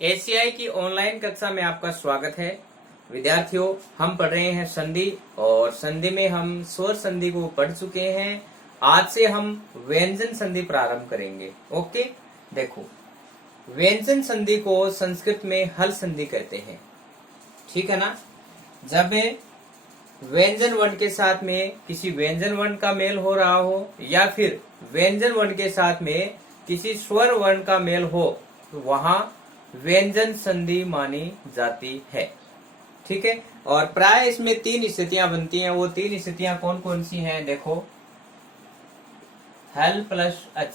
ACI की online कक्षा में आपका स्वागत है। विद्यार्थियों, हम पढ़ रहे हैं संधि और संधि में हम स्वर संधि को पढ़ चुके हैं। आज से हम व्यंजन संधि प्रारंभ करेंगे। ओके, देखो, व्यंजन संधि को संस्कृत में हल संधि कहते हैं, ठीक है ना। जब व्यंजन वर्ण के साथ में किसी व्यंजन वर्ण का मेल हो रहा हो या फिर व्यंजन वर्ण के साथ में किसी स्वर वर्ण का मेल हो तो वहां व्यंजन संधि मानी जाती है, ठीक है। और प्राय इसमें तीन स्थितियां बनती हैं। वो तीन स्थितियां कौन कौन सी हैं, देखो, हल प्लस अच,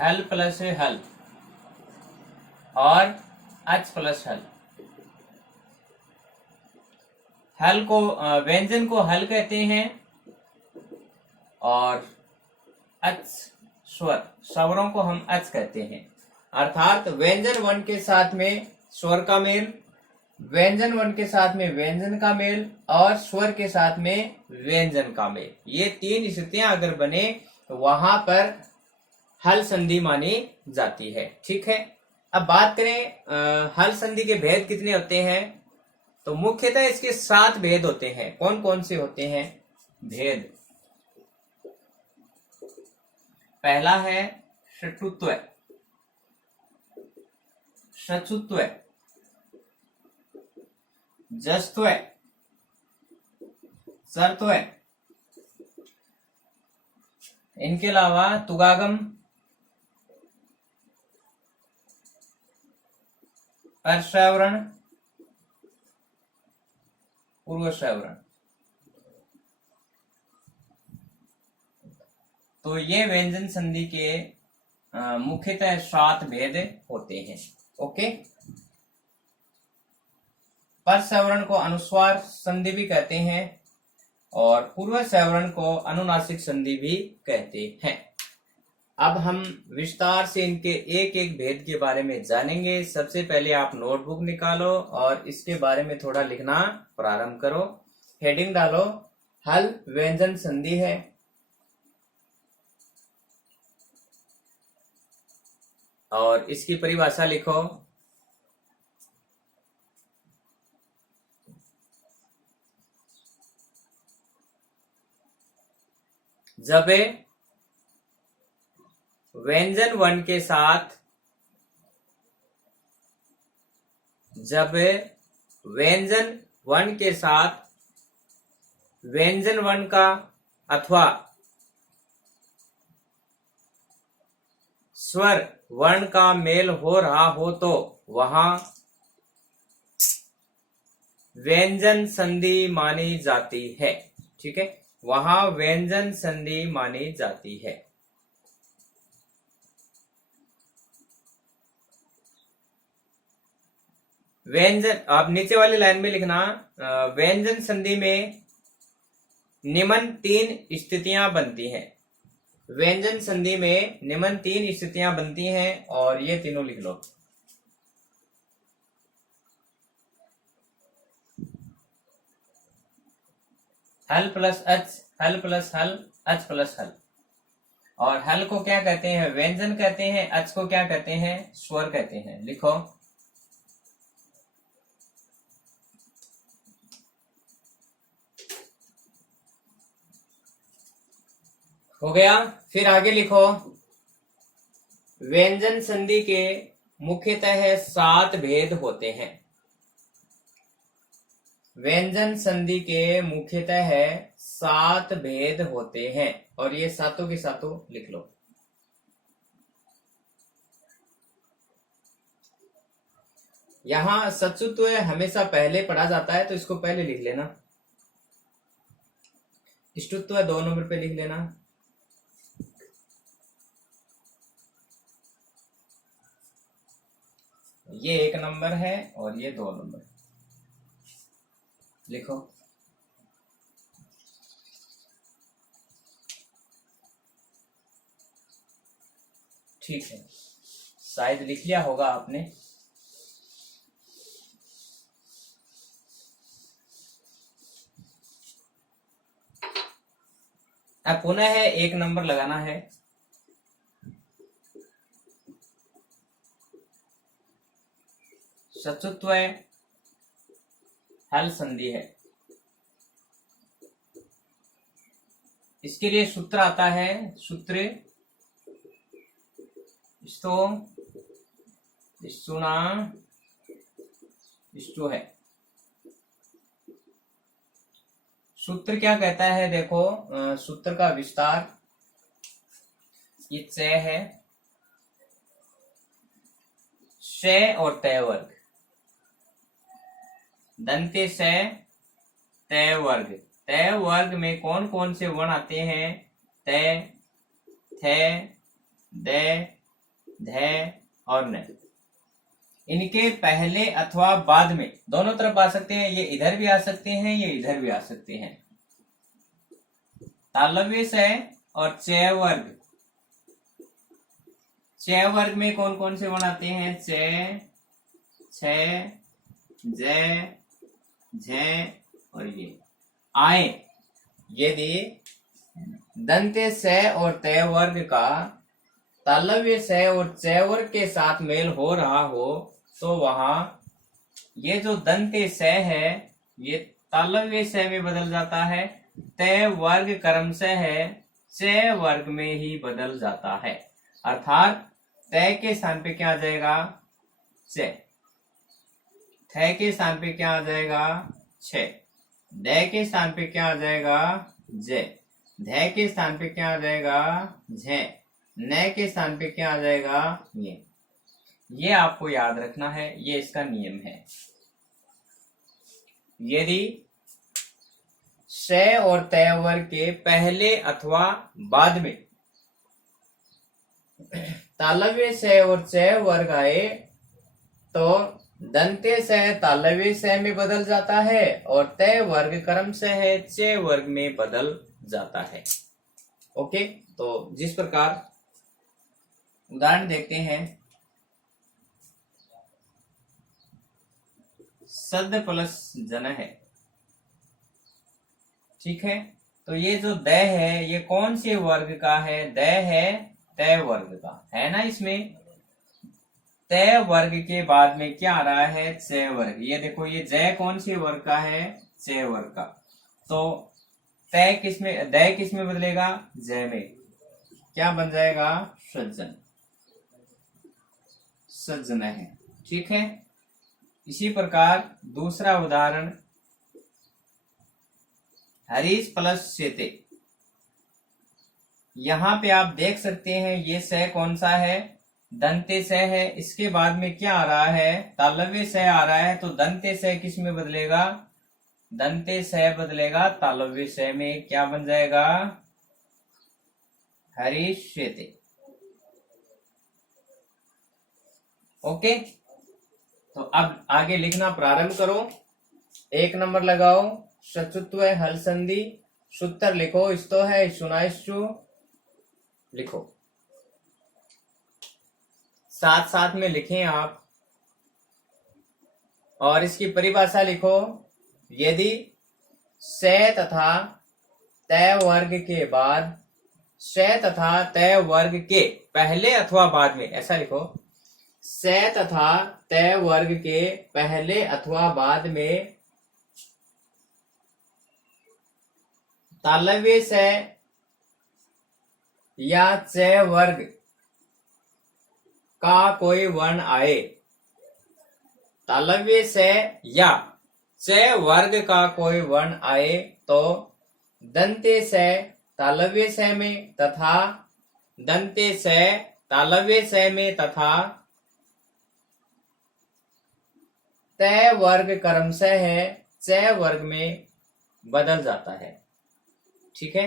हल प्लस हल और अच प्लस हल। हल को व्यंजन को हल कहते हैं और अच स्वरों को हम अच कहते हैं। अर्थात व्यंजन वर्ण के साथ में स्वर का मेल, व्यंजन वर्ण के साथ में व्यंजन का मेल और स्वर के साथ में व्यंजन का मेल, ये तीन स्थितियां अगर बने तो वहां पर हल संधि मानी जाती है, ठीक है। अब बात करें हल संधि के भेद कितने होते हैं, तो मुख्यतः इसके 7 भेद होते हैं। कौन कौन से होते हैं भेद? पहला है षटुत्व, षचुत्व, जस्त्व, सर्त्व, इनके अलावा तुगागम, परश्रवण, पूर्वश्रवण। तो ये व्यंजन संधि के मुख्यतः 7 भेद होते हैं। ओके, परश्रवण को अनुस्वार संधि भी कहते हैं और पूर्वश्रवण को अनुनासिक संधि भी कहते हैं। अब हम विस्तार से इनके एक एक भेद के बारे में जानेंगे। सबसे पहले आप नोटबुक निकालो और इसके बारे में थोड़ा लिखना प्रारंभ करो। हेडिंग डालो, हल व्यंजन संधि है। और इसकी परिभाषा लिखो। जब व्यंजन वर्ण के साथ, जब व्यंजन वर्ण के साथ व्यंजन वर्ण का अथवा स्वर वर्ण का मेल हो रहा हो तो वहां व्यंजन संधि मानी जाती है, ठीक है। वहां व्यंजन संधि मानी जाती है। व्यंजन, आप नीचे वाली लाइन में लिखना, व्यंजन संधि में निम्न 3 स्थितियां बनती हैं। व्यंजन संधि में निम्न 3 स्थितियां बनती हैं और ये तीनों लिख लो। हल प्लस अच, हल प्लस हल, अच प्लस हल। और हल को क्या कहते हैं? व्यंजन कहते हैं। अच को क्या कहते हैं? स्वर कहते हैं। लिखो। हो गया। फिर आगे लिखो। व्यंजन संधि के मुख्यतः 7 भेद होते हैं। व्यंजन संधि के मुख्यतः 7 भेद होते हैं और ये सातों के सातों लिख लो। यहां सचुत्व हमेशा पहले पढ़ा जाता है तो इसको पहले लिख लेना। इष्टुत्व 2 नंबर पे लिख लेना। ये 1 नंबर है और ये 2 नंबर। लिखो। ठीक है, शायद लिख लिया होगा आपने। अब पुनः 1 नंबर लगाना है। सचुत्व हल संधि है। इसके लिए सूत्र आता है, सूत्र इस्तो इस्तुना इष्टु है। सूत्र क्या कहता है, देखो सूत्र का विस्तार, ये च है, श और तय वर्ग, दंते स तय वर्ग। तय वर्ग में कौन कौन से वर्ण आते हैं, तय, थ, द, ध और न। इनके पहले अथवा बाद में दोनों तरफ आ सकते हैं, ये इधर भी आ सकते हैं, ये इधर भी आ सकते हैं। तालव्य स और च वर्ग, च वर्ग में कौन कौन से वर्ण आते हैं, च, छ, ज, झ और ये आए। यदि दंते स और तय वर्ग का तालव्य स और च वर्ग के साथ मेल हो रहा हो तो वहां ये जो दंते स है ये तालव्य स में बदल जाता है, तय वर्ग क्रमशः है च वर्ग में ही बदल जाता है। अर्थात तय के स्थान पे क्या आ जाएगा, च, थ के स्थान पे क्या आ जाएगा, छ, द के स्थान पे क्या आ जाएगा, ज, ध के स्थान पे क्या आ जाएगा, झ, न के स्थान पे क्या आ जाएगा, ये आपको याद रखना है, ये इसका नियम है। यदि श और तय वर्ग के पहले अथवा बाद में तालव्य स और च वर्ग आए तो दंते स तालव्य स में बदल जाता है और तय वर्ग क्रमशः च वर्ग में बदल जाता है। ओके, तो जिस प्रकार उदाहरण देखते हैं, सद प्लस जन है, ठीक है। तो ये जो द है ये कौन से वर्ग का है, द है तय वर्ग का, है ना। इसमें तय वर्ग के बाद में क्या आ रहा है, च वर्ग। ये देखो ये ज कौन से वर्ग का है, च वर्ग का। तो तय किसमें, द किसमें बदलेगा, ज में, क्या बन जाएगा, सज्जन, सज्जन है, ठीक है। इसी प्रकार दूसरा उदाहरण, हरीश प्लस शेते। यहां पे आप देख सकते हैं ये स कौन सा है, दंते स है। इसके बाद में क्या आ रहा है, तालव्य स आ रहा है, तो दंते स किस में बदलेगा, दंते स बदलेगा तालव्य स में, क्या बन जाएगा, हरीश शेते। ओके, तो अब आगे लिखना प्रारंभ करो। 1 नंबर लगाओ, सचुत्व हल संधि, सूत्र लिखो, इस्तो है सुनाइशु लिखो, साथ साथ में लिखें आप, और इसकी परिभाषा लिखो। यदि स तथा तय वर्ग के बाद, स तथा तय वर्ग के पहले अथवा बाद में, ऐसा लिखो, स तथा तय वर्ग के पहले अथवा बाद में तालव्य स या च वर्ग का कोई वर्ण आए, तालव्य स या च वर्ग का कोई वर्ण आए तो दंते स तालव्य स में तथा दंते स तालव्य स में तथा तय वर्ग क्रमशः है च वर्ग में बदल जाता है, ठीक है।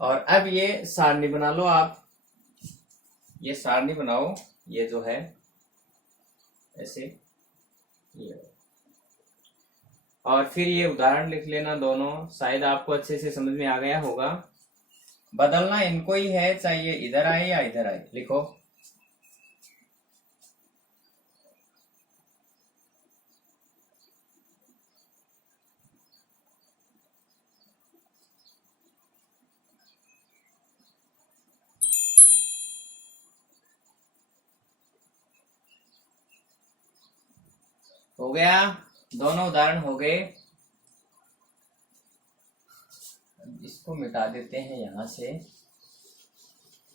और अब ये सारणी बना लो आप, ये सारणी बनाओ, ये जो है ऐसे, ये, और फिर ये उदाहरण लिख लेना दोनों, शायद आपको अच्छे से समझ में आ गया होगा। बदलना इनको ही है, चाहे ये इधर आए या इधर आए, लिखो। हो गया, दोनों उदाहरण हो गए। इसको मिटा देते हैं यहां से,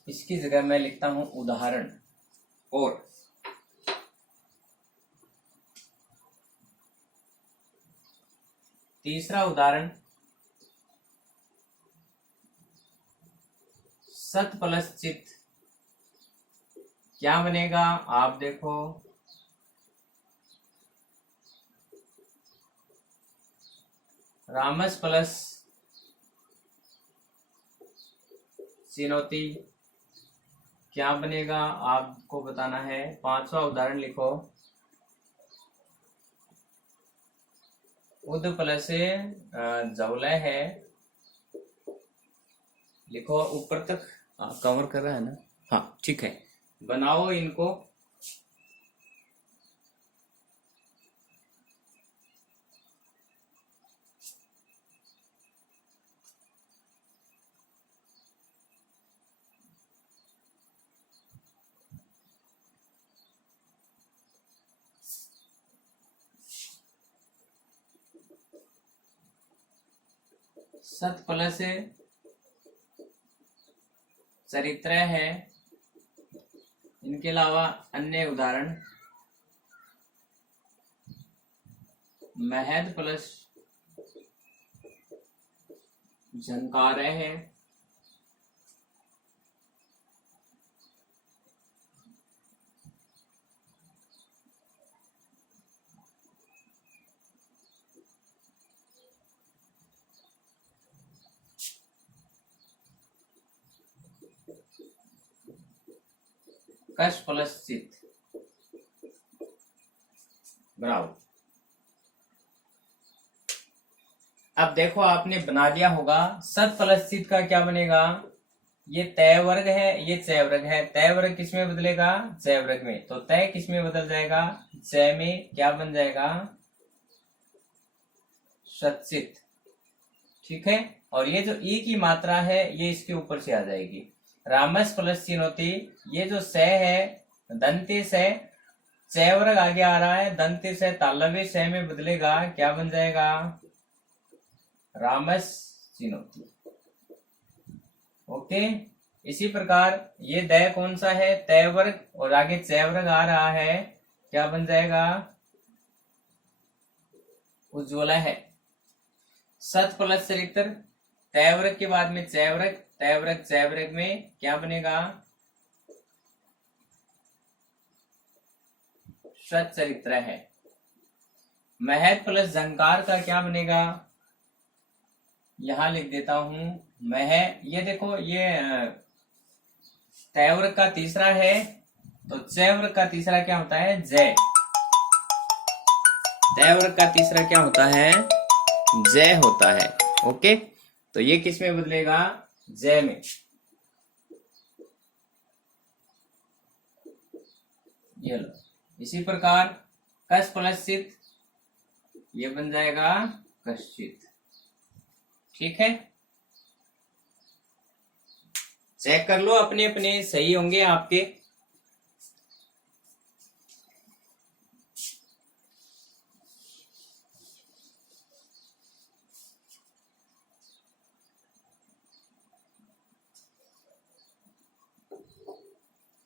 इसकी जगह मैं लिखता हूं उदाहरण। और तीसरा उदाहरण, सत प्लस चित क्या बनेगा, आप देखो। रामस प्लस चिनोती क्या बनेगा, आपको बताना है। पांचवा उदाहरण लिखो, उद प्लस जवलय है, लिखो ऊपर तक। कवर कर रहा है ना, हाँ ठीक है, बनाओ इनको। सत प्लस चरित्र है, इनके अलावा अन्य उदाहरण, महद प्लस झंकार है, कश प्लस चित बराबर। अब देखो आपने बना दिया होगा, सत प्लस चित का क्या बनेगा, ये तय वर्ग है, ये चय वर्ग है। तय वर्ग किस में बदलेगा, चय वर्ग में। तो तय किस में बदल जाएगा, चय में। क्या बन जाएगा, सचित। ठीक है, और ये जो ई की मात्रा है ये इसके ऊपर से आ जाएगी। रामस प्लस चिनोती, ये जो स है दंते से, चय वर्ग आगे आ रहा है, दंते से तालव्य स में बदलेगा, क्या बन जाएगा, रामस चिनोती। ओके, इसी प्रकार ये दय कौन सा है, तय वर्ग, और आगे चय वर्ग आ रहा है, क्या बन जाएगा, उज्ज्वला है। सत प्लस चरित्र, तय वर्ग के बाद में चय वर्ग, तय वर्ग चय वर्ग में क्या बनेगा, सत चरित्र है। महद प्लस झंकार का क्या बनेगा, यहां लिख देता हूं मह। ये देखो, ये तय वर्ग का तीसरा है, तो चय वर्ग का तीसरा क्या होता है, जय। तय वर्ग का तीसरा क्या होता है, जय होता है। ओके, तो ये किस में बदलेगा, जय में। ये लो, इसी प्रकार कश प्लस चित, ये बन जाएगा कश्चित। ठीक है, चेक कर लो, अपने अपने सही होंगे आपके।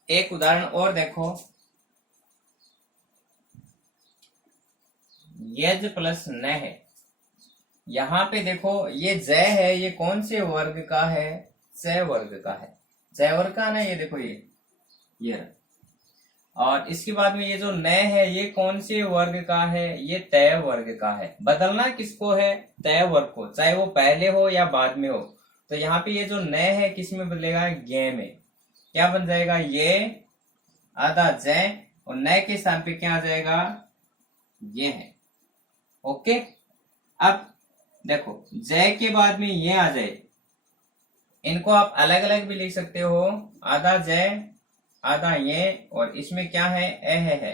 एक उदाहरण और देखो, यज प्लस न है। यहां पे देखो ये जय है, ये कौन से वर्ग का है, चय वर्ग का है। चय वर्ग का ना, ये देखो ये। और इसके बाद में ये जो न है, ये कौन से वर्ग का है, ये तय वर्ग का है। बदलना किसको है, तय वर्ग को, चाहे वो पहले हो या बाद में हो। तो यहाँ पे ये जो न है किस में बदलेगा, गे में। क्या बन जाएगा, ये आधा जय, और न के स्थान पे क्या आ जाएगा, ये है। ओके, अब देखो जय के बाद में ये आ जाए, इनको आप अलग अलग भी लिख सकते हो, आधा जय आधा ये, और इसमें क्या है, है।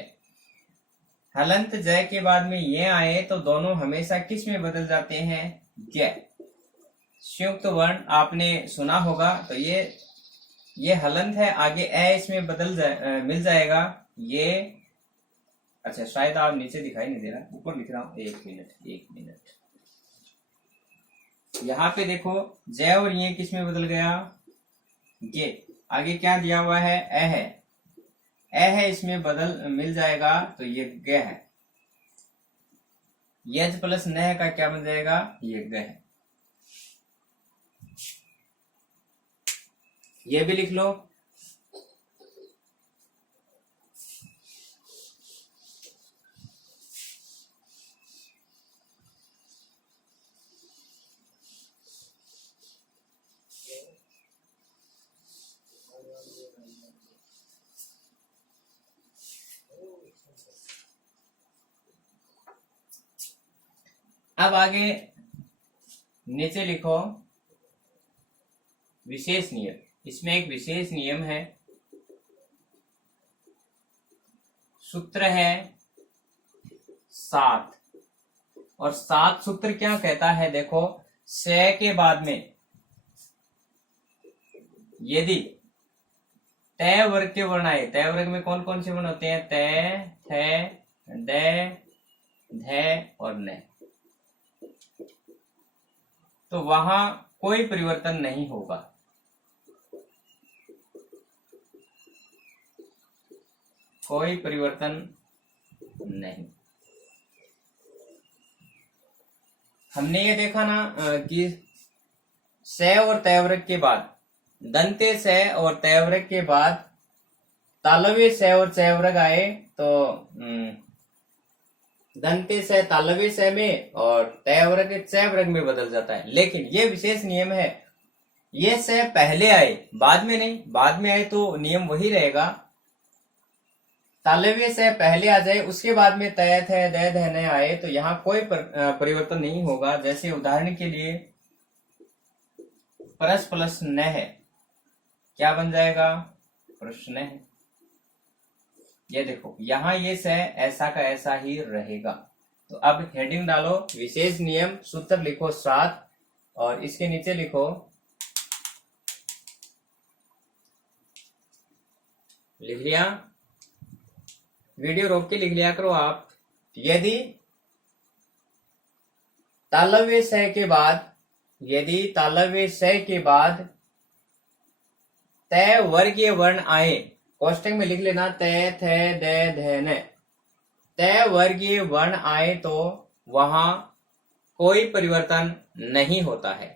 हलंत जय के बाद में ये आए तो दोनों हमेशा किस में बदल जाते हैं, गे। संयुक्त वर्ण आपने सुना होगा, तो ये हलंत है, आगे ए इसमें मिल जाएगा, ये अच्छा शायद आप नीचे दिखाई नहीं दे रहा, ऊपर लिख रहा हूं। एक मिनट। यहाँ पे देखो जय और ये किस में बदल गया, ये आगे क्या दिया हुआ है, ए है, ए है, इसमें बदल मिल जाएगा तो ये ग है। यज प्लस न का क्या बन जाएगा, ये ग है। ये भी लिख लो। अब आगे नीचे लिखो विशेष नियम। इसमें एक विशेष नियम है, सूत्र है 7। और 7 सूत्र क्या कहता है, देखो से के बाद में यदि तय वर्ग के वर्ण आए, तय वर्ग में कौन कौन से वर्ण होते हैं, तय, थ, द, ध और न, तो वहां कोई परिवर्तन नहीं होगा। कोई परिवर्तन नहीं। हमने ये देखा ना कि से और तयवर्ग के बाद, दंते से और तयवर्ग के बाद तालव्य से और चयवर्ग आए तो दंते से तालव्य से में और तयवर्ग चयवर्ग में बदल जाता है। लेकिन ये विशेष नियम है, ये से पहले आए बाद में नहीं, बाद में आए तो नियम वही रहेगा। तालव्य से पहले आ जाए उसके बाद में तय थे दय धने आए तो यहाँ कोई परिवर्तन नहीं होगा। जैसे उदाहरण के लिए परस प्लस न है, क्या बन जाएगा, प्रश्न है। ये देखो यहाँ ये से ऐसा का ऐसा ही रहेगा। तो अब हेडिंग डालो विशेष नियम, सूत्र लिखो 7 और इसके नीचे लिखो लिख लिया, वीडियो रोक के लिख लिया करो आप। यदि तालव्य से के बाद, यदि तालव्य से के बाद तय वर्गीय वर्ण आए, कोष्टक में लिख लेना तय थे दे धन, तय वर्गीय वर्ण आए तो वहां कोई परिवर्तन नहीं होता है।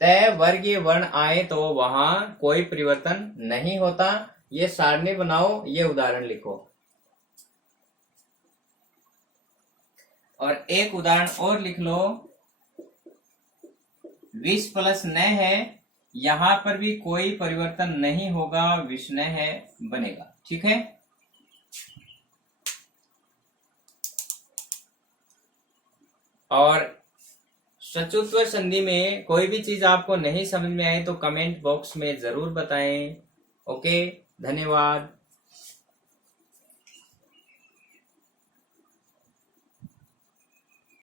तय वर्गीय वर्ण आए तो वहां कोई परिवर्तन नहीं होता। ये सारणी बनाओ, ये उदाहरण लिखो। और एक उदाहरण और लिख लो, 20 प्लस न है, यहां पर भी कोई परिवर्तन नहीं होगा, विष्णु है बनेगा। ठीक है, और चतुर्थ संधि में कोई भी चीज आपको नहीं समझ में आए तो कमेंट बॉक्स में जरूर बताएं। ओके, धन्यवाद।